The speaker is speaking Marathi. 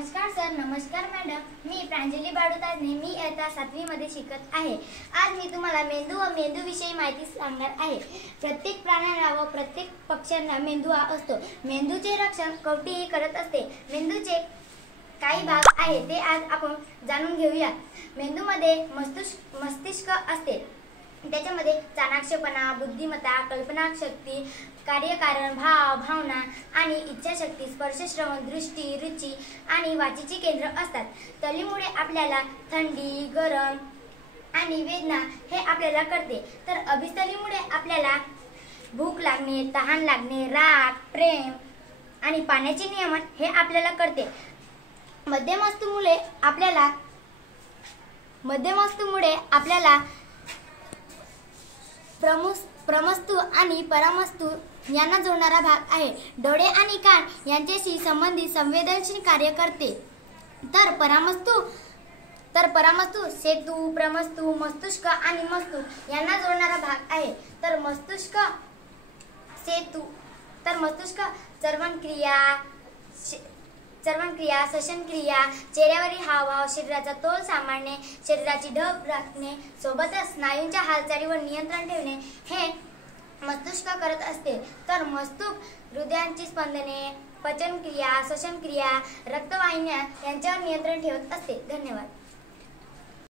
नमस्कार सर, नमस्कार मॅडम. मी प्रांजली बाळूताजने. मी इयत्ता 7वी मध्ये शिकत आहे. आज मी तुम्हाला मेंदू व मेंदूविषयी माहिती सांगणार आहे. प्रत्येक प्राण्याला व प्रत्येक पक्ष्यांना मेंदू हा असतो. मेंदूचे रक्षण कवटी करत असते. मेंदूचे काही भाग आहे ते आज आपण जाणून घेऊया. मेंदूमध्ये मस्तिष्क असते. त्याच्यामध्ये चाणाक्षपणा, बुद्धिमत्ता, कल्पनाशक्ती, कार्यकारण, भाव, भावना आणि इच्छाशक्ती, स्पर्श, श्रवण, दृष्टी, रुची आणि वाचीची केंद्र असतात. तलीमुळे आपल्याला थंडी, गरम आणि वेदना हे आपल्याला कळते. तर अभिस्थलीमुळे आपल्याला भूक लागणे, तहान लागणे, राग, प्रेम आणि पाण्याचे नियमन हे आपल्याला कळते. मध्यमस्तूमुळे आपल्याला प्रमस्तू आणि परामस्तू यांना जोडणारा भाग आहे. डोळे आणि कान यांच्याशी संबंधित संवेदनशील कार्य करते. तर परामस्तू सेतू, प्रमस्तू, मस्तिष्क आणि मस्तू यांना जोडणारा भाग आहे. तर मस्तिष्क चर्वणक्रिया, श्वसनक्रिया, चेहऱ्यावरील हावभाव, शरीराचा तोल सांभाळणे, शरीराची ढब राखणे, सोबतच स्नायूंच्या हालचालीवर नियंत्रण ठेवणे हे मस्तिष्क करत असते. तर मस्तूक हृदयाची स्पंदने, पचनक्रिया, श्वसनक्रिया, रक्तवाहिन्या यांच्यावर नियंत्रण ठेवत असते. धन्यवाद.